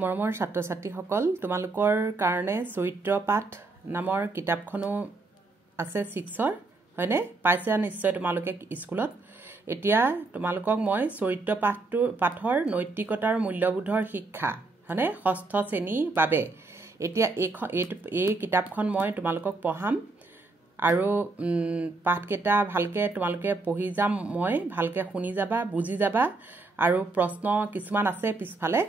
মৰমৰ ছাত্ৰ ছাত্ৰীসকল তোমালোকৰ কাৰণে চৰিত্ৰ পাঠ নামৰ কিতাপখনো আছে 6ৰ হয়নে পাইছা নিশ্চয় তোমালোকে স্কুলত এতিয়া তোমালোকক মই চৰিত্ৰ পাঠৰ নৈতিকতাৰ মূল্যবোধৰ শিক্ষা হয়নে ষষ্ঠ শ্ৰেণীৰ বাবে এতিয়া এই কিতাপখন মই তোমালোকক পঢ়াম আৰু পাঠকেইটা ভালকে তোমালোকে পঢ়ি যাম মই ভালকে শুনি যাবা বুজি যাবা আৰু প্ৰশ্ন কিছুমান আছে পিছফালে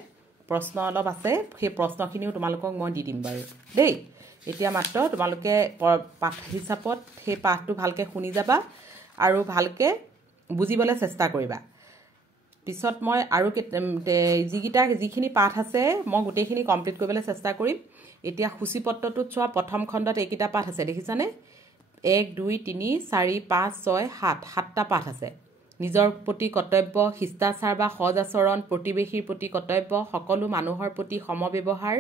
প্ৰশ্ন অলপ আছে সেই প্ৰশ্নখিনিও তোমালোকক মই দি দিম বাৰু দেই এতিয়া মাত্ৰ তোমালোকে পাঠ হিচাপত সেই পাঠটো ভালকে শুনি যাবা আৰু ভালকে বুজিবলৈ চেষ্টা কৰিবা পিছত মই আৰু যিখিনি পাঠ আছে মই গোটেইখিনি কমপ্লিট কৰিবলৈ চেষ্টা কৰিম এতিয়া সূচীপত্ৰটোত চোৱা প্ৰথম খণ্ডত এইকেইটা পাঠ আছে দেখিছানে 1 2 3 4 5 6 7 সাতটা পাঠ আছে নিজৰ প্ৰতি কৰ্তব্য শিষ্টাচাৰ বা সজ আচৰণ প্ৰতিবেশীৰ প্ৰতি কৰ্তব্য সকলো মানুহৰ প্ৰতি সমব্যৱহাৰ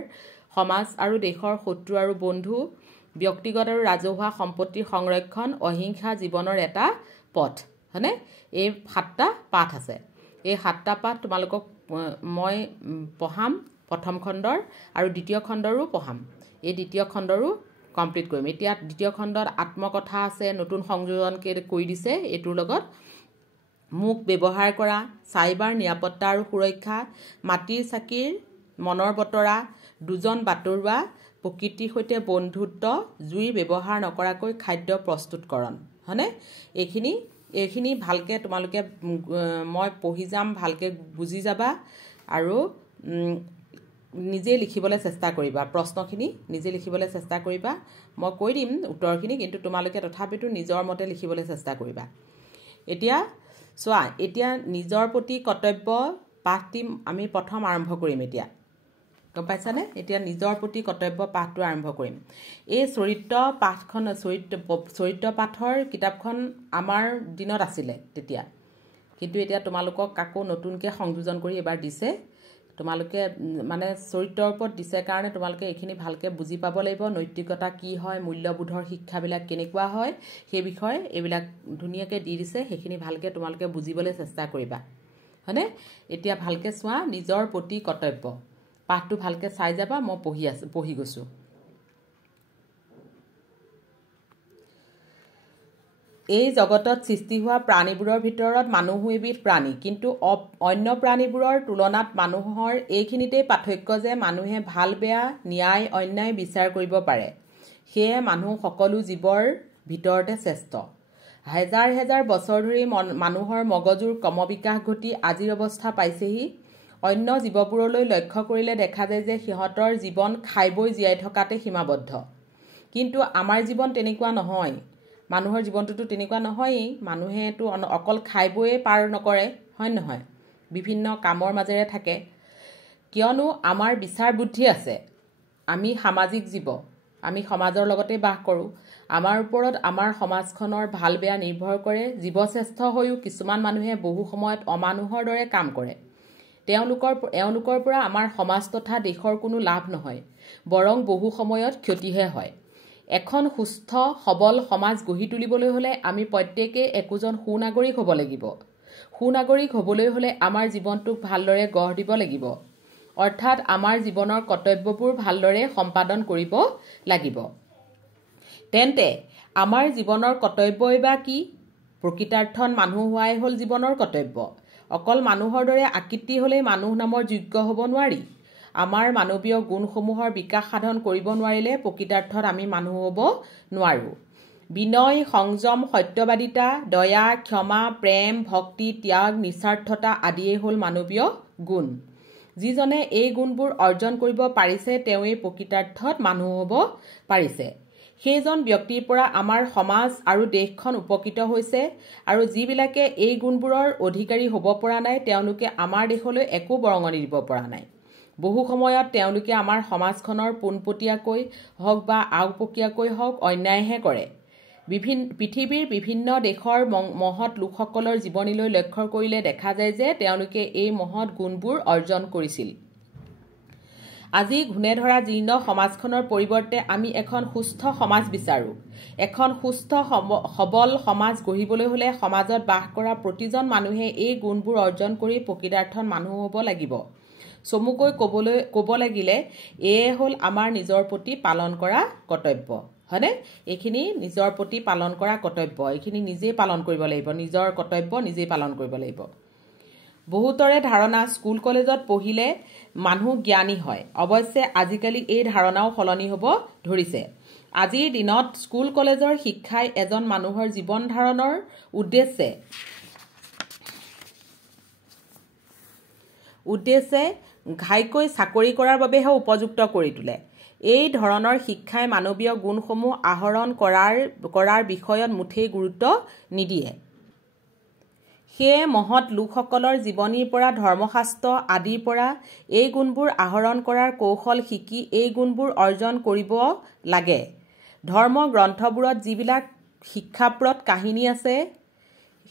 সমাজ আৰু দেশৰ শত্ৰু আৰু বন্ধু ব্যক্তিগত আৰু ৰাজহুৱা সম্পত্তিৰ সংৰক্ষণ অহিংসা জীৱনৰ এটা পথ হয়নে এই সাতটা পাঠ আছে এই সাতটা পাঠ তোমালোকক মই পঢ়াম প্ৰথম খণ্ডৰ আৰু দ্বিতীয় খণ্ডৰো পঢ়াম এই দ্বিতীয় খণ্ডৰো কমপ্লিট কৰিম এতিয়া দ্বিতীয় খণ্ডত আত্মকথা আছে নতুন সংযোজনকে কৈ দিছে এটোৰ লগত মুখ ব্যৱহাৰ কৰা সাইবাৰ নিৰাপত্তা আৰু সুৰক্ষা মাটিৰ চাকিৰ মনৰ বতৰা দুজন বাতৰুৱা প্ৰকৃতিৰ সৈতে বন্ধুত্ব জুইৰ ব্যৱহাৰ নকৰাকৈ খাদ্য প্ৰস্তুতকৰণ হয়নে এইখিনি ভালকে তোমালোকে মই পঢ়ি যাম ভালকে বুজি যাবা আৰু নিজে লিখিবলৈ চেষ্টা কৰিবা প্ৰশ্নখিনি নিজে লিখিবলৈ চেষ্টা কৰিবা মই কৈ দিম উত্তৰখিনি কিন্তু তোমালোকে তথাপিতো নিজৰ মতে লিখিবলৈ চেষ্টা কৰিবা এতিয়া চোৱা এতিয়া নিজৰ প্ৰতি কৰ্তব্য পাঠটি আমি প্ৰথম আৰম্ভ কৰিম এতিয়া গম পাইছানে এতিয়া নিজৰ প্ৰতি কৰ্তব্য পাঠটো আৰম্ভ কৰিম এই চৰিত্ৰ পাঠৰ কিতাপখন আমাৰ দিনত আছিলে তেতিয়া কিন্তু এতিয়া তোমালোকক কাকো নতুনকৈ সংযোজন কৰি এবাৰ দিছে তোমালোকে মানে চৰিত্ৰৰ ওপৰত দিছে কাৰণে তোমালোকে এইখিনি ভালকে বুজি পাব লাগিব নৈতিকতা কি হয় মূল্যবোধৰ শিক্ষাবিলাক কেনেকুৱা হয় সেই বিষয়ে এইবিলাক ধুনীয়াকে দি দিছে সেইখিনি ভালকে তোমালোকে বুজিবলৈ চেষ্টা কৰিবা হয়নে এতিয়া ভালকে চোৱা নিজৰ প্ৰতি কৰ্তব্য পাঠটো ভালকে চাই যাবা মই পঢ়ি গৈছো এই জগতত সৃষ্টি হোৱা প্ৰাণীবোৰৰ ভিতৰত মানুহো এবিধ প্ৰাণী কিন্তু অন্য প্ৰাণীবোৰৰ তুলনাত মানুহৰ এইখিনিতেই পাৰ্থক্য যে মানুহে ভাল বেয়া ন্যায় অন্যায় বিচাৰ কৰিব পাৰে সেয়ে মানুহ সকলো জীৱৰ ভিতৰতে শ্ৰেষ্ঠ হাজাৰ হাজাৰ বছৰ ধৰি মানুহৰ মগজুৰ ক্ৰমবিকাশ ঘটি আজিৰ অৱস্থা পাইছেহি অন্য জীৱবোৰলৈ লক্ষ্য কৰিলে দেখা যায় যে সিহঁতৰ জীৱন খাই বৈ জীয়াই থকাতে সীমাবদ্ধ কিন্তু আমাৰ জীৱন তেনেকুৱা নহয় মানুহৰ জীৱনটো তেনেকুৱা নহয়ই মানুহেটো অকল খাই বৈয়ে পাৰ নকৰে হয় নহয় বিভিন্ন কামৰ মাজেৰে থাকে কিয়নো আমাৰ বিচাৰ বুদ্ধি আছে আমি সামাজিক জীৱ আমি সমাজৰ লগতে বাস কৰোঁ আমাৰ ওপৰত আমাৰ সমাজখনৰ ভাল বেয়া নিৰ্ভৰ কৰে জীৱশ্ৰেষ্ঠ হৈও কিছুমান মানুহে বহু সময়ত অমানুহৰ দৰে কাম কৰে তেওঁলোকৰ পৰা আমাৰ সমাজ তথা দেশৰ কোনো লাভ নহয় বৰং বহু সময়ত ক্ষতিহে হয় এখন সুস্থ সবল সমাজ গঢ়ি তুলিবলৈ হলে আমি প্ৰত্যেককে একোজন সুনাগৰিক হ'ব লাগিব সুনাগৰিক হ'বলৈ হলে আমাৰ জীৱনটোক ভালদৰে গঢ় দিব লাগিব অৰ্থাৎ আমাৰ জীৱনৰ কৰ্তব্যবোৰ ভালদৰে সম্পাদন কৰিব লাগিব তেন্তে আমাৰ জীৱনৰ কৰ্তব্যই বা কি প্ৰকৃতাৰ্থত মানুহ হোৱাই হ'ল জীৱনৰ কৰ্তব্য অকল মানুহৰ দৰে আকৃতি হ'লেই মানুহ নামৰ যোগ্য হ'ব নোৱাৰি আমাৰ মানৱীয় গুণসমূহৰ বিকাশ সাধন কৰিব নোৱাৰিলে প্ৰকৃতাৰ্থত আমি মানুহ হ'ব নোৱাৰো বিনয় সংযম সত্যবাদিতা দয়া ক্ষমা প্ৰেম ভক্তি ত্যাগ নিস্বাৰ্থতা আদিয়ে হ'ল মানৱীয় গুণ যিজনে এই গুণবোৰ অৰ্জন কৰিব পাৰিছে তেওঁই প্ৰকৃতাৰ্থত মানুহ হ'ব পাৰিছে সেইজন ব্যক্তিৰ পৰা আমাৰ সমাজ আৰু দেশখন উপকৃত হৈছে আৰু যিবিলাকে এই গুণবোৰৰ অধিকাৰী হ'ব পৰা নাই তেওঁলোকে আমাৰ দেশলৈ একো বৰঙণি দিব পৰা নাই বহু সময়ত তেওঁলোকে আমাৰ সমাজখনৰ পোনপটীয়াকৈ হওক বা আওপকীয়াকৈ হওক অন্যায়হে কৰে পৃথিৱীৰ বিভিন্ন দেশৰ মহৎ লোকসকলৰ জীৱনীলৈ লক্ষ্য কৰিলে দেখা যায় যে তেওঁলোকে এই মহৎ গুণবোৰ অৰ্জন কৰিছিল আজি ঘুণে ধৰা জীৰ্ণ সমাজখনৰ পৰিৱৰ্তে আমি এখন সুস্থ সমাজ বিচাৰো এখন সুস্থ সবল সমাজ গঢ়িবলৈ হলে সমাজত বাস কৰা প্ৰতিজন মানুহে এই গুণবোৰ অৰ্জন কৰি প্ৰকৃতাৰ্থত মানুহ হ'ব লাগিব চমুকৈ ক'ব লাগিলে এয়ে হ'ল আমাৰ নিজৰ প্ৰতি পালন কৰা কৰ্তব্য হয়নে এইখিনি নিজৰ প্ৰতি পালন কৰা কৰ্তব্য এইখিনি নিজেই পালন কৰিব লাগিব নিজৰ কৰ্তব্য নিজেই পালন কৰিব লাগিব বহুতৰে ধাৰণা স্কুল কলেজত পঢ়িলে মানুহ জ্ঞানী হয় অৱশ্যে আজিকালি এই ধাৰণাও সলনি হ'ব ধৰিছে আজিৰ দিনত স্কুল কলেজৰ শিক্ষাই এজন মানুহৰ জীৱন ধাৰণৰ উদ্দেশ্যে ঘাইকৈ চাকৰি কৰাৰ বাবেহে উপযুক্ত কৰি তোলে এই ধৰণৰ শিক্ষাই মানৱীয় গুণসমূহ আহৰণ কৰাৰ বিষয়ত মুঠেই গুৰুত্ব নিদিয়ে সেয়ে মহৎ লোকসকলৰ জীৱনীৰ পৰা ধৰ্মশাস্ত্ৰ আদিৰ পৰা এই গুণবোৰ আহৰণ কৰাৰ কৌশল শিকি এই গুণবোৰ অৰ্জন কৰিব লাগে ধৰ্ম গ্ৰন্থবোৰত যিবিলাক শিক্ষাপ্ৰদ কাহিনী আছে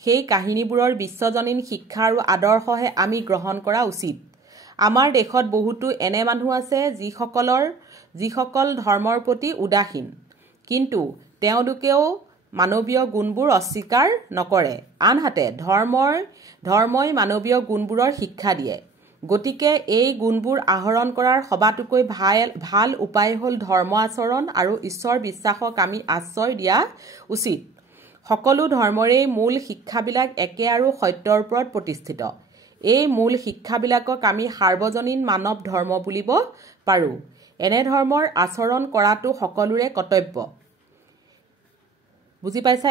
সেই কাহিনীবোৰৰ বিশ্বজনীন শিক্ষা আৰু আদৰ্শহে আমি গ্ৰহণ কৰা উচিত আমাৰ দেশত বহুতো এনে মানুহ আছে যিসকল ধৰ্মৰ প্ৰতি উদাসীন কিন্তু তেওঁলোকেও মানৱীয় গুণবোৰ অস্বীকাৰ নকৰে আনহাতে ধৰ্মই মানৱীয় গুণবোৰৰ শিক্ষা দিয়ে গতিকে এই গুণবোৰ আহৰণ কৰাৰ সবাতোকৈ ভাল উপায় হ'ল ধৰ্ম আচৰণ আৰু ঈশ্বৰ বিশ্বাসক আমি আশ্ৰয় দিয়া উচিত সকলো ধৰ্মৰেই মূল শিক্ষাবিলাক একে আৰু সত্যৰ ওপৰত প্ৰতিষ্ঠিত এই মূল শিক্ষাবিলাকক আমি সাৰ্বজনীন মানৱ ধৰ্ম বুলিব পাৰোঁ এনে ধৰ্মৰ আচৰণ কৰাটো সকলোৰে কৰ্তব্য বুজি পাইছা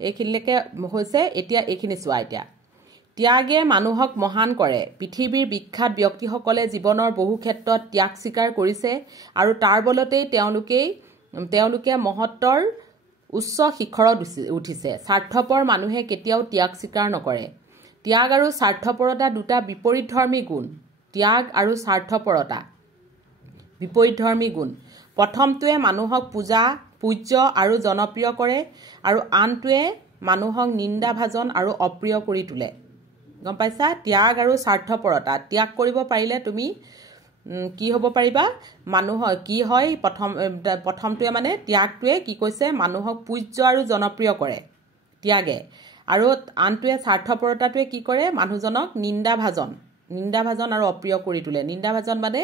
এইখিনিলৈকে হৈছে এতিয়া এইখিনি চোৱা এতিয়া ত্যাগে মানুহক মহান কৰে পৃথিৱীৰ বিখ্যাত ব্যক্তিসকলে জীৱনৰ বহু ক্ষেত্ৰত ত্যাগ স্বীকাৰ কৰিছে আৰু তাৰ বলতেই তেওঁলোকে মহত্বৰ উচ্চ শিখৰত উঠিছে স্বাৰ্থপৰ মানুহে কেতিয়াও ত্যাগ স্বীকাৰ নকৰে ত্যাগ আৰু স্বাৰ্থপৰতা দুটা বিপৰীতধৰ্মী গুণ ত্যাগ আৰু স্বাৰ্থপৰতা বিপৰীতধৰ্মী গুণ প্ৰথমটোৱে মানুহক পূজ্য আৰু জনপ্ৰিয় কৰে আৰু আনটোৱে মানুহক নিন্দাভাজন আৰু অপ্ৰিয় কৰি তোলে গম পাইছা ত্যাগ আৰু স্বাৰ্থপৰতা ত্যাগ কৰিব পাৰিলে তুমি কি হ'ব পাৰিবা মানুহক কি হয় প্ৰথমটোৱে মানে ত্যাগটোৱে কি কৈছে মানুহক পূজ্য আৰু জনপ্ৰিয় কৰে ত্যাগে আৰু আনটোৱে স্বাৰ্থপৰতাটোৱে কি কৰে মানুহজনক নিন্দাভাজন আৰু অপ্ৰিয় কৰি তোলে নিন্দাভাজন মানে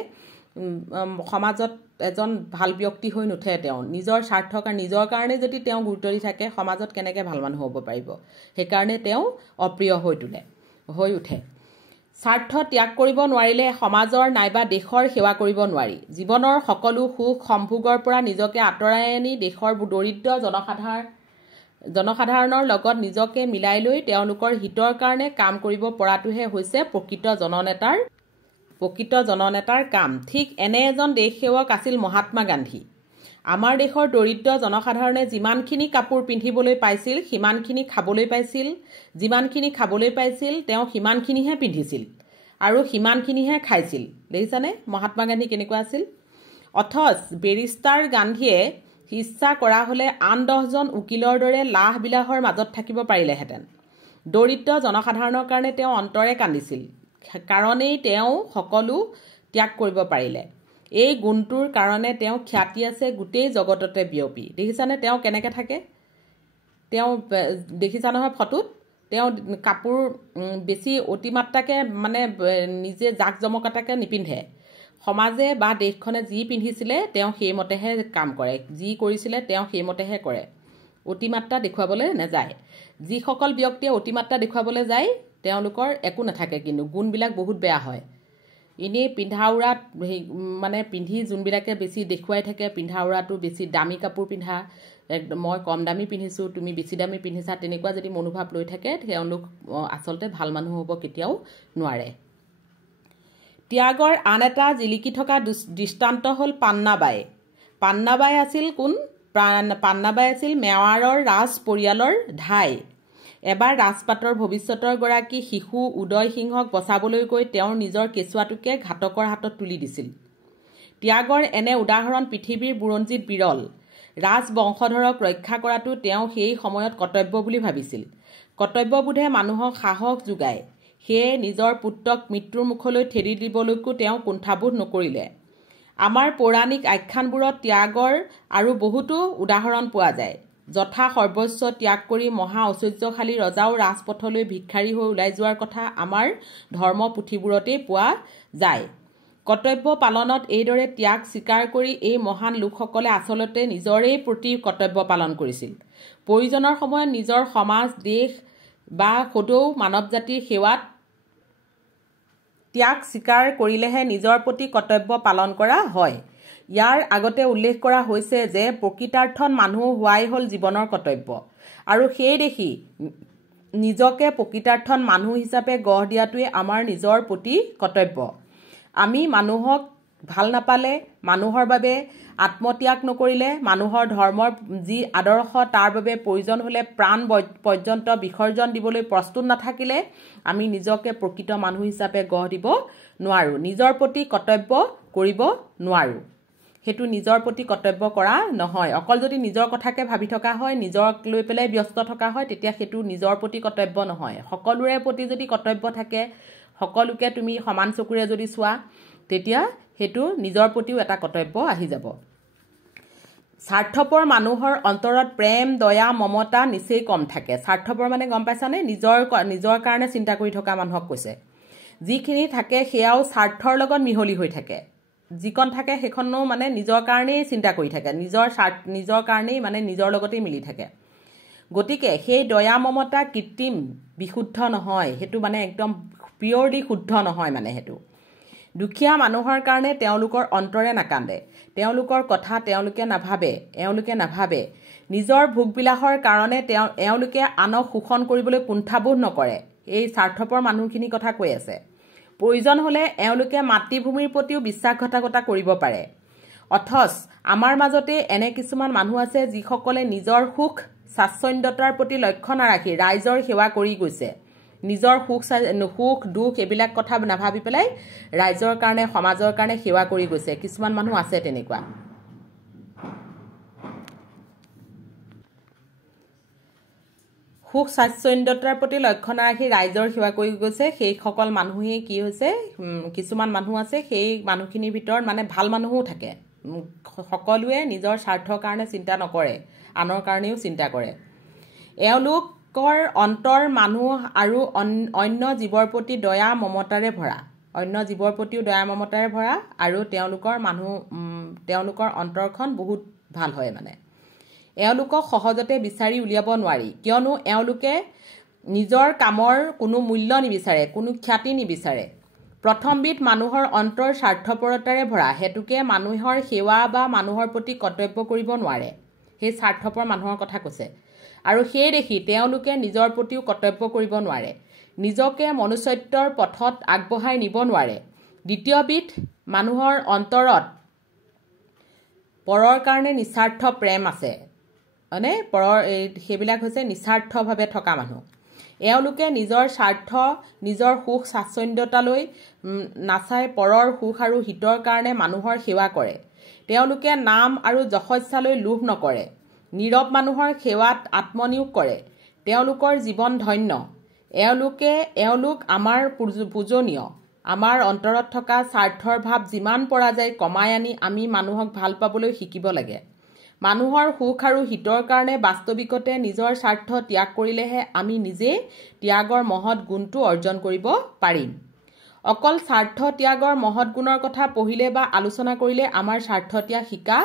সমাজত এজন ভাল ব্যক্তি হৈ নুঠে তেওঁ নিজৰ স্বাৰ্থৰ কাৰণে নিজৰ কাৰণে যদি তেওঁ গুৰুত্ব দি থাকে সমাজত কেনেকৈ ভাল মানুহ হ'ব পাৰিব সেইকাৰণে তেওঁ অপ্ৰিয় হৈ উঠে স্বাৰ্থ ত্যাগ কৰিব নোৱাৰিলে সমাজৰ নাইবা দেশৰ সেৱা কৰিব নোৱাৰি জীৱনৰ সকলো সুখ সম্ভোগৰ পৰা নিজকে আঁতৰাই আনি দেশৰ দৰিদ্ৰ জনসাধাৰণৰ লগত নিজকে মিলাই লৈ তেওঁলোকৰ হিতৰ কাৰণে কাম কৰিব পৰাটোহে হৈছে প্ৰকৃত জননেতাৰ কাম ঠিক এনে এজন দেশসেৱক আছিল মহাত্মা গান্ধী আমাৰ দেশৰ দৰিদ্ৰ জনসাধাৰণে যিমানখিনি কাপোৰ পিন্ধিবলৈ পাইছিল সিমানখিনি খাবলৈ পাইছিল যিমানখিনি খাবলৈ পাইছিল তেওঁ সিমানখিনিহে পিন্ধিছিল আৰু সিমানখিনিহে খাইছিল দেখিছানে মহাত্মা গান্ধী কেনেকুৱা আছিল অথচ বেৰিষ্টাৰ গান্ধীয়ে ইচ্ছা কৰা হ'লে আন 10জন উকিলৰ দৰে লাহ বিলাহৰ মাজত থাকিব পাৰিলেহেঁতেন দৰিদ্ৰ জনসাধাৰণৰ কাৰণে তেওঁ অন্তৰে কান্দিছিল কাৰণেই তেওঁ সকলো ত্যাগ কৰিব পাৰিলে এই গুণটোৰ কাৰণে তেওঁ খ্যাতি আছে গোটেই জগততে বিয়পি দেখিছানে তেওঁ কেনেকৈ থাকে তেওঁ দেখিছা নহয় ফটোত তেওঁ কাপোৰ বেছি অতিমাত্ৰাকৈ মানে নিজে জাক জমকতাকৈ নিপিন্ধে সমাজে বা দেশখনে যি পিন্ধিছিলে তেওঁ সেইমতেহে কাম কৰে যি কৰিছিলে তেওঁ সেইমতেহে কৰে অতিমাত্ৰা দেখুৱাবলৈ নাযায় যিসকল ব্যক্তিয়ে অতিমাত্ৰা দেখুৱাবলৈ যায় তেওঁলোকৰ একো নাথাকে কিন্তু গুণবিলাক বহুত বেয়া হয় এনেই পিন্ধা উৰাত মানে পিন্ধি যোনবিলাকে বেছি দেখুৱাই থাকে পিন্ধা উৰাটো বেছি দামী কাপোৰ পিন্ধা একদম মই কম দামী পিন্ধিছোঁ তুমি বেছি দামী পিন্ধিছা তেনেকুৱা যদি মনোভাৱ লৈ থাকে তেওঁলোক আচলতে ভাল মানুহ হ'ব কেতিয়াও নোৱাৰে ত্যাগৰ আন এটা জিলিকি থকা দৃষ্টান্ত হ'ল পান্নাবাই আছিল পান্নাবাই আছিল মেৱাৰৰ ৰাজ পৰিয়ালৰ ধাই এবাৰ ৰাজপাটৰ ভৱিষ্যতৰ গৰাকী শিশু উদয় সিংহক বচাবলৈ গৈ তেওঁৰ নিজৰ কেঁচুৱাটোকে ঘাতকৰ হাতত তুলি দিছিল ত্যাগৰ এনে উদাহৰণ পৃথিৱীৰ বুৰঞ্জীত বিৰল ৰাজবংশধৰক ৰক্ষা কৰাটো তেওঁ সেই সময়ত কৰ্তব্য বুলি ভাবিছিল কৰ্তব্যবোধে মানুহক সাহস যোগায় সেয়ে নিজৰ পুত্ৰক মৃত্যুৰ মুখলৈ ঠেলি দিবলৈকো তেওঁ কুণ্ঠাবোধ নকৰিলে আমাৰ পৌৰাণিক আখ্যানবোৰত ত্যাগৰ আৰু বহুতো উদাহৰণ পোৱা যায় যথা সৰ্বস্ব ত্যাগ কৰি মহা ঐশ্বৰ্যশালী ৰজাও ৰাজপথলৈ ভিক্ষাৰী হৈ ওলাই যোৱাৰ কথা আমাৰ ধৰ্ম পুথিবোৰতেই পোৱা যায়। কৰ্তব্য পালনত এইদৰে ত্যাগ স্বীকাৰ কৰি এই মহান লোকসকলে আচলতে নিজৰেই প্ৰতি কৰ্তব্য পালন কৰিছিল। প্ৰয়োজনৰ সময়ত নিজৰ সমাজ, দেশ বা সদৌ মানৱ জাতিৰ সেৱাত ত্যাগ স্বীকাৰ কৰিলেহে নিজৰ প্ৰতি কৰ্তব্য পালন কৰা হয়। ইয়াৰ আগতে উল্লেখ কৰা হৈছে যে প্ৰকৃতাৰ্থত মানুহ হোৱাই হ'ল জীৱনৰ কৰ্তব্য, আৰু সেই দেখি নিজকে প্ৰকৃতাৰ্থত মানুহ হিচাপে গঢ় দিয়াটোৱে আমাৰ নিজৰ প্ৰতি কৰ্তব্য। আমি মানুহক ভাল নাপালে, মানুহৰ বাবে আত্মত্যাগ নকৰিলে, মানুহৰ ধৰ্মৰ যি আদৰ্শ তাৰ বাবে প্ৰয়োজন হ'লে প্ৰাণ পৰ্যন্ত বিসৰ্জন দিবলৈ প্ৰস্তুত নাথাকিলে আমি নিজকে প্ৰকৃত মানুহ হিচাপে গঢ় দিব নোৱাৰোঁ, নিজৰ প্ৰতি কৰ্তব্য কৰিব নোৱাৰোঁ। সেইটো নিজৰ প্ৰতি কৰ্তব্য কৰা নহয়। অকল যদি নিজৰ কথাকে ভাবি থকা হয়, নিজক লৈ পেলাই ব্যস্ত থকা হয়, তেতিয়া সেইটো নিজৰ প্ৰতি কৰ্তব্য নহয়। সকলোৰে প্ৰতি যদি কৰ্তব্য থাকে, সকলোকে তুমি সমান চকুৰে যদি চোৱা, তেতিয়া সেইটো নিজৰ প্ৰতিও এটা কৰ্তব্য আহি যাব। স্বাৰ্থপৰ মানুহৰ অন্তৰত প্ৰেম, দয়া, মমতা নিচেই কম থাকে। স্বাৰ্থপৰ মানে গম পাইছানে? নিজৰ কাৰণে চিন্তা কৰি থকা মানুহক কৈছে। যিখিনি থাকে সেয়াও স্বাৰ্থৰ লগত মিহলি হৈ থাকে। যিকণ থাকে সেইখনো মানে নিজৰ কাৰণেই চিন্তা কৰি থাকে, নিজৰ কাৰণেই মানে নিজৰ লগতেই মিলি থাকে। গতিকে সেই দয়া মমতা কৃত্ৰিম, বিশুদ্ধ নহয়, সেইটো মানে একদম পিয়ৰলি শুদ্ধ নহয়। মানে সেইটো দুখীয়া মানুহৰ কাৰণে তেওঁলোকৰ অন্তৰে নাকান্দে, তেওঁলোকৰ কথা তেওঁলোকে নাভাবে। নিজৰ ভোগবিলাসৰ কাৰণে এওঁলোকে আনক শোষণ কৰিবলৈ কুণ্ঠাবোধ নকৰে। এই স্বাৰ্থপৰ মানুহখিনিৰ কথা কৈ আছে। প্ৰয়োজন হ'লে এওঁলোকে মাতৃভূমিৰ প্ৰতিও বিশ্বাসঘাতকতা কৰিব পাৰে। অথচ আমাৰ মাজতে এনে কিছুমান মানুহ আছে যিসকলে নিজৰ সুখ স্বাচ্ছন্দ্যতাৰ প্ৰতি লক্ষ্য নাৰাখি ৰাইজৰ সেৱা কৰি গৈছে। নিজৰ সুখ দুখ এইবিলাক কথা নাভাবি পেলাই ৰাইজৰ কাৰণে, সমাজৰ কাৰণে সেৱা কৰি গৈছে। কিছুমান মানুহ আছে তেনেকুৱা। সুখ স্বাচ্ছন্দ্যতাৰ প্ৰতি লক্ষ্য নাৰাখি ৰাইজৰ সেৱা কৰি গৈছে। সেইসকল মানুহেই কি হৈছে, কিছুমান মানুহ আছে, সেই মানুহখিনিৰ ভিতৰত মানে ভাল মানুহো থাকে। সকলোৱে নিজৰ স্বাৰ্থৰ কাৰণে চিন্তা নকৰে, আনৰ কাৰণেও চিন্তা কৰে। এওঁলোকৰ অন্তৰ মানুহ আৰু অন্য জীৱৰ প্ৰতি দয়া মমতাৰে ভৰা, আৰু তেওঁলোকৰ অন্তৰখন বহুত ভাল হয়। মানে এওঁলোকক সহজতে বিচাৰি উলিয়াব নোৱাৰি, কিয়নো এওঁলোকে নিজৰ কামৰ কোনো মূল্য নিবিচাৰে, কোনো খ্যাতি নিবিচাৰে। প্ৰথমবিধ মানুহৰ অন্তৰ স্বাৰ্থপৰতাৰে ভৰা, হেতুকে মানুহৰ সেৱা বা মানুহৰ প্ৰতি কৰ্তব্য কৰিব নোৱাৰে। সেই স্বাৰ্থপৰ মানুহৰ কথা কৈছে। আৰু সেই দেখি তেওঁলোকে নিজৰ প্ৰতিও কৰ্তব্য কৰিব নোৱাৰে, নিজকে মনুষ্যত্বৰ পথত আগবঢ়াই নিব নোৱাৰে। দ্বিতীয়বিধ মানুহৰ অন্তৰত পৰৰ কাৰণে নিস্বাৰ্থ প্ৰেম আছে, মানে সেইবিলাক হৈছে নিস্বাৰ্থভাৱে থকা মানুহ। এওঁলোকে নিজৰ স্বাৰ্থ, নিজৰ সুখ স্বাচ্ছন্দ্যতালৈ নাচাই পৰৰ সুখ আৰু হিতৰ কাৰণে মানুহৰ সেৱা কৰে। তেওঁলোকে নাম আৰু যশস্যালৈ লোভ নকৰে, নীৰৱ মানুহৰ সেৱাত আত্মনিয়োগ কৰে। তেওঁলোকৰ জীৱন ধন্য। এওঁলোক আমাৰ পূজনীয়। আমাৰ অন্তৰত থকা স্বাৰ্থৰ ভাৱ যিমান পৰা যায় কমাই আনি আমি মানুহক ভাল পাবলৈ শিকিব লাগে। মানুহৰ সুখ আৰু হিতৰ কাৰণে বাস্তৱিকতে নিজৰ স্বাৰ্থ ত্যাগ কৰিলেহে আমি নিজে ত্যাগৰ মহৎ গুণটো অৰ্জন কৰিব পাৰিম। অকল স্বাৰ্থ ত্যাগৰ মহৎ গুণৰ কথা পঢ়িলে বা আলোচনা কৰিলে আমাৰ স্বাৰ্থ ত্যাগ শিকা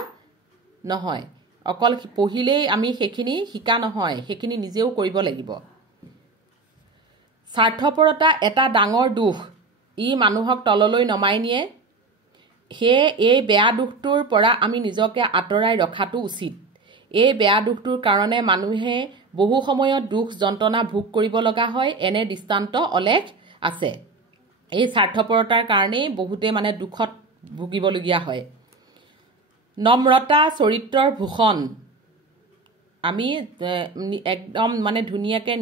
নহয়। অকল পঢ়িলেই আমি সেইখিনি শিকা নহয়, সেইখিনি নিজেও কৰিব লাগিব। স্বাৰ্থপৰতা এটা ডাঙৰ দোষ, ই মানুহক তললৈ নমাই নিয়ে। সেয়ে এই বেয়া দোষটোৰ পৰা আমি নিজকে আঁতৰাই ৰখাটো উচিত। এই বেয়া দোষটোৰ কাৰণে মানুহে বহু সময়ত দুখ যন্ত্ৰণা ভোগ কৰিব লগা হয়। এনে দৃষ্টান্ত অলেখ আছে। এই স্বাৰ্থপৰতাৰ কাৰণেই বহুতে মানে দুখত ভুগিবলগীয়া হয়। নম্ৰতা চৰিত্ৰৰ ভূষণ। আমি একদম মানে ধুনীয়াকৈ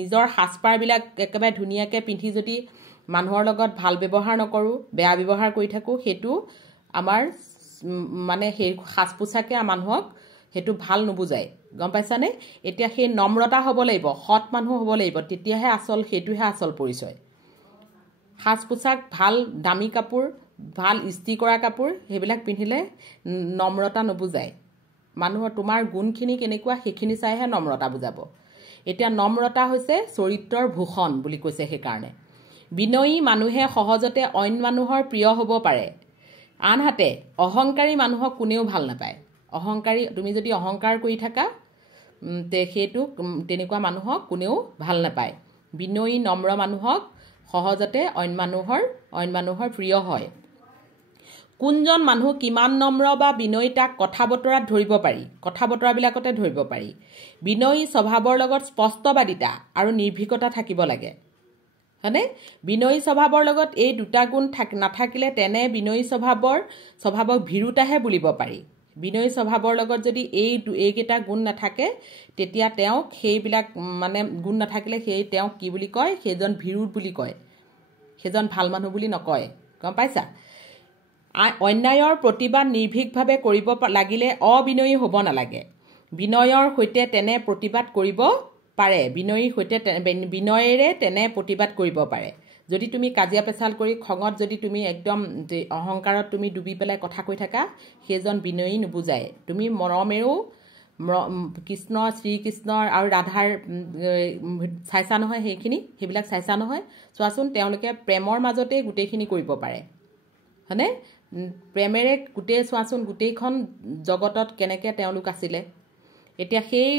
নিজৰ সাজপাৰবিলাক একেবাৰে ধুনীয়াকৈ পিন্ধি যদি মানুহৰ লগত ভাল ব্যৱহাৰ নকৰোঁ, বেয়া ব্যৱহাৰ কৰি থাকোঁ, সেইটো আমাৰ মানে সেই সাজ পোছাকে মানুহক সেইটো ভাল নুবুজায়। গম পাইছানে? এতিয়া সেই নম্ৰতা হ'ব লাগিব, সৎ মানুহ হ'ব লাগিব, তেতিয়াহে সেইটোহে আচল পৰিচয়। সাজ পোছাক ভাল, দামী কাপোৰ, ভাল ইস্ত্ৰি কৰা কাপোৰ, সেইবিলাক পিন্ধিলে নম্ৰতা নুবুজায়। মানুহৰ তোমাৰ গুণখিনি কেনেকুৱা সেইখিনি চাইহে নম্ৰতা বুজাব। এতিয়া নম্ৰতা হৈছে চৰিত্ৰৰ ভূষণ বুলি কৈছে। সেইকাৰণে বিনয়ী মানুহে সহজতে অইন মানুহৰ প্ৰিয় হ'ব পাৰে আনহাতে অহংকাৰী মানুহক কোনেও ভাল নাপায় অহংকাৰী তুমি যদি অহংকাৰ কৰি থাকা সেইটো তেনেকুৱা মানুহক কোনেও ভাল নাপায় বিনয়ী নম্ৰ মানুহক সহজতে অইন মানুহৰ প্ৰিয় হয় কোনজন মানুহ কিমান নম্ৰ বা বিনয়ী তাক কথা বতৰাত ধৰিব পাৰি কথা বতৰাবিলাকতে ধৰিব পাৰি বিনয়ী স্বভাৱৰ লগত স্পষ্টবাদিতা আৰু নিৰ্ভীকতা থাকিব লাগে হয়নে বিনয়ী স্বভাৱৰ লগত এই দুটা গুণ নাথাকিলে তেনে বিনয়ী স্বভাৱক ভীৰুতাহে বুলিব পাৰি বিনয়ী স্বভাৱৰ লগত যদি এইকেইটা গুণ নাথাকে তেতিয়া তেওঁক সেইবিলাক মানে গুণ নাথাকিলে তেওঁক কি বুলি কয় সেইজন ভীৰু বুলি কয় সেইজন ভাল মানুহ বুলি নকয় গম পাইছা অন্যায়ৰ প্ৰতিবাদ নিৰ্ভীকভাৱে কৰিব লাগিলে অবিনয়ী হ'ব নালাগে বিনয়ৰ সৈতে তেনে প্ৰতিবাদ কৰিব পাৰে বিনয়েৰে তেনে প্ৰতিবাদ কৰিব পাৰে যদি তুমি কাজিয়া পেচাল কৰি খঙত যদি তুমি একদম অহংকাৰত তুমি ডুবি পেলাই কথা কৈ থাকা সেইজন বিনয়ী নুবুজায় তুমি মৰমেৰেও শ্ৰীকৃষ্ণৰ আৰু ৰাধাৰ চাইছা নহয় সেইবিলাক চাইছা নহয় চোৱাচোন তেওঁলোকে প্ৰেমৰ মাজতেই গোটেইখিনি কৰিব পাৰে হয়নে প্ৰেমেৰে চোৱাচোন গোটেইখন জগতত কেনেকৈ তেওঁলোক আছিলে এতিয়া সেই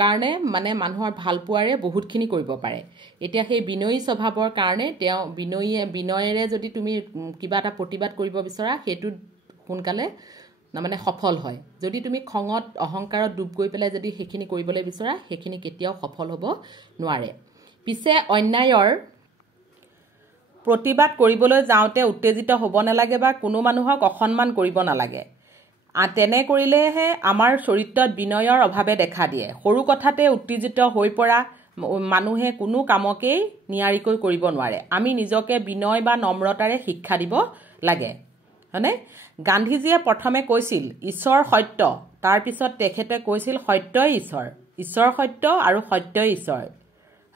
কাৰণে মানে মানুহৰ ভালপোৱাৰে বহুতখিনি কৰিব পাৰে এতিয়া সেই বিনয়ী স্বভাৱৰ কাৰণে তেওঁ বিনয়েৰে যদি তুমি কিবা এটা প্ৰতিবাদ কৰিব বিচৰা সেইটো সোনকালে মানে সফল হয় যদি তুমি খঙত অহংকাৰত ডুব গৈ পেলাই যদি সেইখিনি কৰিবলৈ বিচৰা সেইখিনি কেতিয়াও সফল হ'ব নোৱাৰে পিছে অন্যায়ৰ প্ৰতিবাদ কৰিবলৈ যাওঁতে উত্তেজিত হ'ব নালাগে বা কোনো মানুহক অসন্মান কৰিব নালাগে তেনে কৰিলেহে আমাৰ চৰিত্ৰত বিনয়ৰ অভাৱে দেখা দিয়ে সৰু কথাতে উত্তেজিত হৈ পৰা মানুহে কোনো কামকেই নিয়াৰিকৈ কৰিব নোৱাৰে আমি নিজকে বিনয় বা নম্ৰতাৰে শিক্ষা দিব লাগে হয়নে গান্ধীজীয়ে প্ৰথমে কৈছিল ঈশ্বৰ সত্য তাৰপিছত তেখেতে কৈছিল সত্যই ঈশ্বৰ সত্য আৰু সত্যই ঈশ্বৰ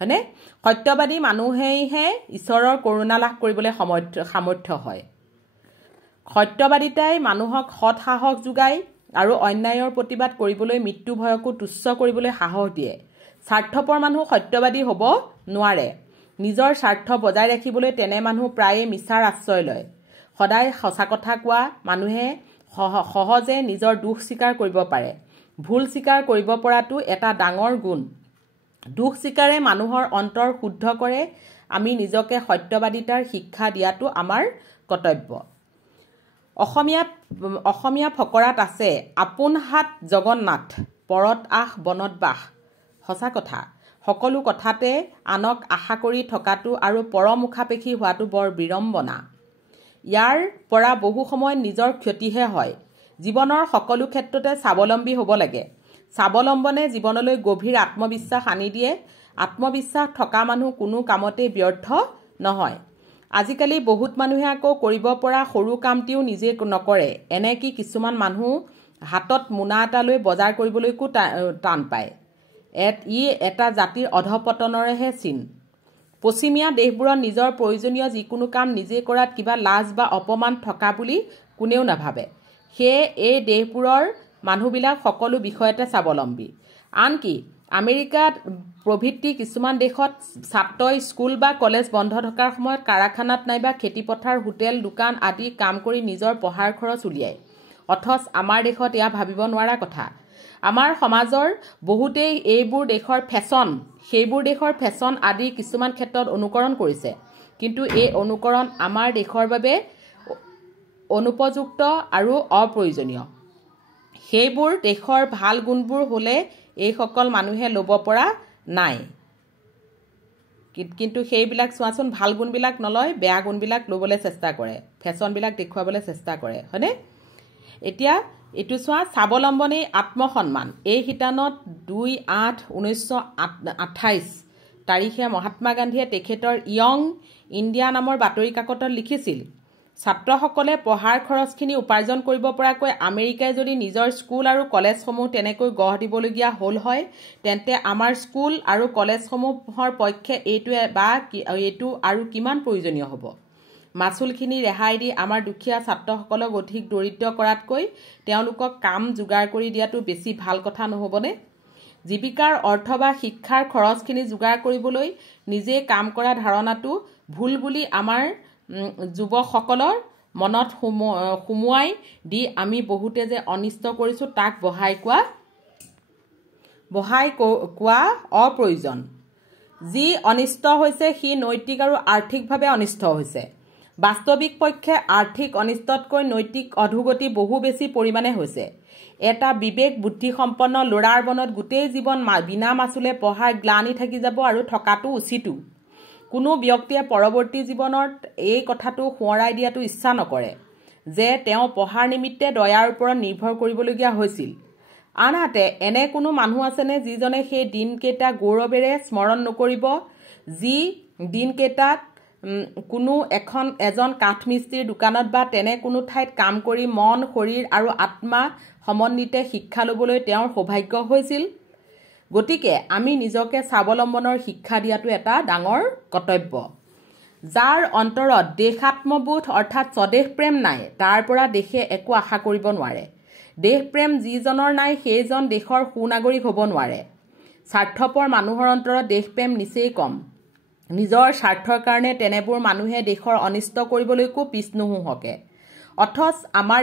হয়নে সত্যবাদী মানুহেইহে ঈশ্বৰৰ কৰুণা লাভ কৰিবলৈ সামৰ্থ্য হয় সত্যবাদিতাই মানুহক সৎ সাহস যোগায় আৰু অন্যায়ৰ প্ৰতিবাদ কৰিবলৈ মৃত্যু ভয়কো তুচ্ছ কৰিবলৈ সাহস দিয়ে স্বাৰ্থপৰ মানুহ সত্যবাদী হ'ব নোৱাৰে নিজৰ স্বাৰ্থ বজাই ৰাখিবলৈ তেনে মানুহ প্ৰায়ে মিছাৰ আশ্ৰয় লয় সদায় সঁচা কথা কোৱা মানুহে সহজে নিজৰ দুখ স্বীকাৰ কৰিব পাৰে ভুল স্বীকাৰ কৰিব পৰাটো এটা ডাঙৰ গুণ দুখ স্বীকাৰে মানুহৰ অন্তৰ শুদ্ধ কৰে আমি নিজকে সত্যবাদিতাৰ শিক্ষা দিয়াটো আমাৰ কৰ্তব্য অসমীয়া ফকৰাত আছে আপোন হাত জগন্নাথ পৰত আহ বনত বাস সঁচা কথা সকলো কথাতে আনক আশা কৰি থকাটো আৰু পৰমুখাপেক্ষী হোৱাটো বৰ বিড়ম্বনা ইয়াৰ পৰা বহু সময় নিজৰ ক্ষতিহে হয় জীৱনৰ সকলো ক্ষেত্ৰতে স্বাৱলম্বী হ'ব লাগে স্বাৱলম্বনে জীৱনলৈ গভীৰ আত্মবিশ্বাস আনি দিয়ে আত্মবিশ্বাস থকা মানুহ কোনো কামতে ব্যৰ্থ নহয় আজিকালি বহুত মানুহে আকৌ কৰিব পৰা সৰু কামটিও নিজে নকৰে এনে কি কিছুমান মানুহ হাতত মোনা এটা লৈ বজাৰ কৰিবলৈকো টান পায় ই এটা জাতিৰ অধপতনৰহে চিন পশ্চিমীয়া দেশবোৰত নিজৰ প্ৰয়োজনীয় যিকোনো কাম নিজে কৰাত কিবা লাজ বা অপমান থকা বুলি কোনেও নাভাবে সেয়ে এই দেশবোৰৰ মানুহবিলাক সকলো বিষয়তে স্বাৱলম্বী আনকি আমেৰিকাত প্ৰভৃতি কিছুমান দেশত ছাত্ৰই স্কুল বা কলেজ বন্ধ থকাৰ সময়ত কাৰখানাত নাইবা খেতিপথাৰ হোটেল দোকান আদি কাম কৰি নিজৰ পঢ়াৰ খৰচ উলিয়ায় অথচ আমাৰ দেশত এয়া ভাবিব নোৱাৰা কথা আমাৰ সমাজৰ বহুতেই সেইবোৰ দেশৰ ফেশ্বন আদি কিছুমান ক্ষেত্ৰত অনুকৰণ কৰিছে কিন্তু এই অনুকৰণ আমাৰ দেশৰ বাবে অনুপযুক্ত আৰু অপ্ৰয়োজনীয় সেইবোৰ দেশৰ ভাল গুণবোৰ হ'লে এইসকল মানুহে ল'ব পৰা নাই কিন্তু সেইবিলাক চোৱাচোন ভাল গুণবিলাক নলয় বেয়া গুণবিলাক ল'বলৈ চেষ্টা কৰে ফেশ্বনবিলাক দেখুৱাবলৈ চেষ্টা কৰে হয়নে এতিয়া এইটো চোৱা স্বাৱলম্বনেই আত্মসন্মান এই শিতানত 2/8/1928 তাৰিখে মহাত্মা গান্ধীয়ে তেখেতৰ য়ং ইণ্ডিয়া নামৰ বাতৰি কাকতত লিখিছিল ছাত্ৰসকলে পঢ়াৰ খৰচখিনি উপাৰ্জন কৰিব পৰাকৈ আমেৰিকাই যদি নিজৰ স্কুল আৰু কলেজসমূহ তেনেকৈ গঢ় দিবলগীয়া হ'ল হয় তেন্তে আমাৰ স্কুল আৰু কলেজসমূহৰ পক্ষে এইটো আৰু কিমান প্ৰয়োজনীয় হ'ব মাচুলখিনি ৰেহাই দি আমাৰ দুখীয়া ছাত্ৰসকলক অধিক দৰিদ্ৰ কৰাতকৈ তেওঁলোকক কাম যোগাৰ কৰি দিয়াটো বেছি ভাল কথা নহ'বনে জীৱিকাৰ অৰ্থ বা শিক্ষাৰ খৰচখিনি যোগাৰ কৰিবলৈ নিজে কাম কৰা ধাৰণাটো ভুল বুলি আমাৰ যুৱকসকলৰ মনত সুমুৱাই দি আমি বহুতে যে অনিষ্ট কৰিছোঁ তাক বহাই কোৱা অপ্ৰয়োজন। যি অনিষ্ট হৈছে সি নৈতিক আৰু আৰ্থিকভাৱে অনিষ্ট হৈছে। বাস্তৱিক পক্ষে আৰ্থিক অনিষ্টতকৈ নৈতিক অধোগতি বহু বেছি পৰিমাণে হৈছে। এটা বিবেক বুদ্ধিসম্পন্ন ল'ৰাৰ মনত গোটেই জীৱন বিনা মাচুলে পঢ়াৰ গ্লানি থাকি যাব আৰু থকাটো উচিতো। কোনো ব্যক্তিয়ে পৰৱৰ্তী জীৱনত এই কথাটো সোঁৱৰাই দিয়াটো ইচ্ছা নকৰে যে তেওঁ পঢ়াৰ নিমিত্তে দয়াৰ ওপৰত নিৰ্ভৰ কৰিবলগীয়া হৈছিল। আনহাতে এনে কোনো মানুহ আছেনে যিজনে সেই দিনকেইটা গৌৰৱেৰে স্মৰণ নকৰিব, যি দিনকেইটাত কোনো এজন কাঠমিস্ত্ৰীৰ দোকানত বা তেনে কোনো ঠাইত কাম কৰি মন, শৰীৰ আৰু আত্মা সমন্বিতে শিক্ষা ল'বলৈ তেওঁৰ সৌভাগ্য হৈছিল। গতিকে আমি নিজকে স্বাৱলম্বনৰ শিক্ষা দিয়াটো এটা ডাঙৰ কৰ্তব্য। যাৰ অন্তৰত দেশাত্মবোধ অৰ্থাৎ স্বদেশ প্ৰেম নাই, তাৰ পৰা দেশে একো আশা কৰিব নোৱাৰে। দেশপ্ৰেম যিজনৰ নাই সেইজন দেশৰ সুনাগৰিক হ'ব নোৱাৰে। স্বাৰ্থপৰ মানুহৰ অন্তৰত দেশপ্ৰেম নিচেই কম। নিজৰ স্বাৰ্থৰ কাৰণে তেনেবোৰ মানুহে দেশৰ অনিষ্ট কৰিবলৈকো পিছ নোহোঁহকে। অথচ আমাৰ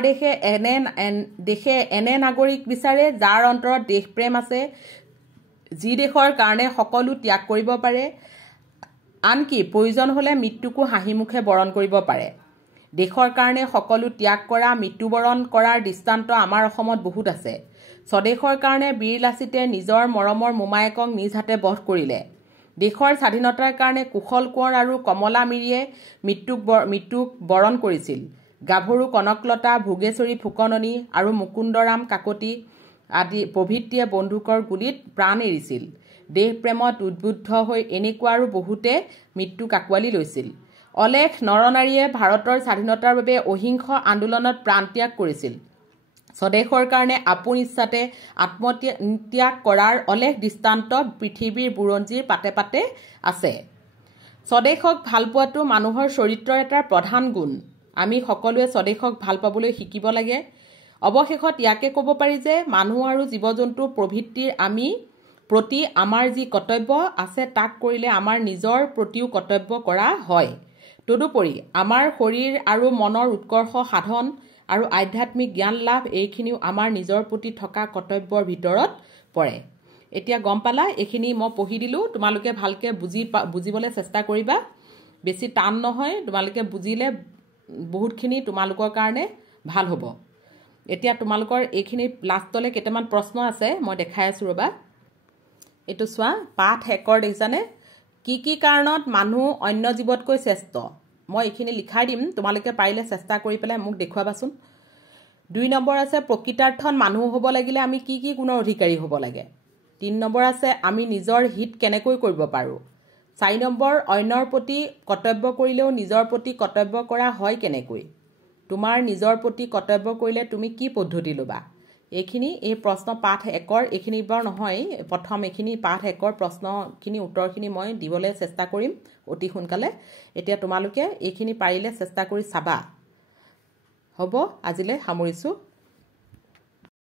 দেশে এনে নাগৰিক বিচাৰে যাৰ অন্তৰত দেশপ্ৰেম আছে, যি দেশৰ কাৰণে সকলো ত্যাগ কৰিব পাৰে, আনকি প্ৰয়োজন হ'লে মৃত্যুকো হাঁহিমুখে বৰণ কৰিব পাৰে। দেশৰ কাৰণে সকলো ত্যাগ কৰা, মৃত্যুবৰণ কৰাৰ দৃষ্টান্ত আমাৰ অসমত বহুত আছে। স্বদেশৰ কাৰণে বীৰ লাচিতে নিজৰ মৰমৰ মোমায়েকক নিজ হাতে বধ কৰিলে। দেশৰ স্বাধীনতাৰ কাৰণে কুশল কোঁৱৰ আৰু কমলা মিৰিয়ে মৃত্যুক বৰণ কৰিছিল। গাভৰু কনকলতা, ভোগেশ্বৰী ফুকননী আৰু মুকুন্দৰাম কাকতি আদি প্ৰভৃতিয়ে বন্দুকৰ গুলীত প্ৰাণ এৰিছিল। দেশপ্ৰেমত উদ্বুদ্ধ হৈ এনেকুৱা আৰু বহুতে মৃত্যুক আঁকোৱালি লৈছিল। অলেখ নৰনাৰীয়ে ভাৰতৰ স্বাধীনতাৰ বাবে অহিংস আন্দোলনত প্ৰাণত্যাগ কৰিছিল। স্বদেশৰ কাৰণে আপোন ইচ্ছাতে আত্মত্যাগ কৰাৰ অলেখ দৃষ্টান্ত পৃথিৱীৰ বুৰঞ্জীৰ পাতে পাতে আছে। স্বদেশক ভাল পোৱাটো মানুহৰ চৰিত্ৰৰ এটা প্ৰধান গুণ। আমি সকলোৱে স্বদেশক ভাল পাবলৈ শিকিব লাগে। অৱশেষত ইয়াকে ক'ব পাৰি যে মানুহ আৰু জীৱ জন্তু প্ৰভৃতিৰ প্ৰতি আমাৰ যি কৰ্তব্য আছে তাক কৰিলে আমাৰ নিজৰ প্ৰতিও কৰ্তব্য কৰা হয়। তদুপৰি আমাৰ শৰীৰ আৰু মনৰ উৎকৰ্ষ সাধন আৰু আধ্যাত্মিক জ্ঞান লাভ এইখিনিও আমাৰ নিজৰ প্ৰতি থকা কৰ্তব্যৰ ভিতৰত পৰে। এতিয়া গম পালা, এইখিনি মই পঢ়ি দিলোঁ, তোমালোকে ভালকৈ বুজিবলৈ চেষ্টা কৰিবা। বেছি টান নহয়, তোমালোকে বুজিলে বহুতখিনি তোমালোকৰ কাৰণে ভাল হ'ব। এতিয়া তোমালোকৰ এইখিনি লাষ্টলৈ কেইটামান প্ৰশ্ন আছে, মই দেখাই আছোঁ ৰ'বা। এইটো চোৱা, পাঠ 1 দেখিছানে? কি কাৰণত মানুহ অন্য জীৱতকৈ শ্ৰেষ্ঠ? মই এইখিনি লিখাই দিম, তোমালোকে পাৰিলে চেষ্টা কৰি পেলাই মোক দেখুৱাবাচোন। 2 নম্বৰ আছে প্ৰকৃতাৰ্থত মানুহ হ'ব লাগিলে আমি কি গুণৰ অধিকাৰী হ'ব লাগে। 3 নম্বৰ আছে আমি নিজৰ হিত কেনেকৈ কৰিব পাৰোঁ। 4 নম্বৰ অন্যৰ প্ৰতি কৰ্তব্য কৰিলেও নিজৰ প্ৰতি কৰ্তব্য কৰা হয় কেনেকৈ। তোমাৰ নিজৰ প্ৰতি কৰ্তব্য কৰিলে তুমি কি পদ্ধতি ল'বা। এই প্ৰশ্ন পাঠ 1 এইখিনি বাৰু নহয়, প্ৰথম এইখিনি পাঠ 1 প্ৰশ্নখিনি উত্তৰখিনি মই দিবলৈ চেষ্টা কৰিম অতি সোনকালে। এতিয়া তোমালোকে এইখিনি পাৰিলে চেষ্টা কৰি চাবা। হ'ব, আজিলৈ সামৰিছোঁ।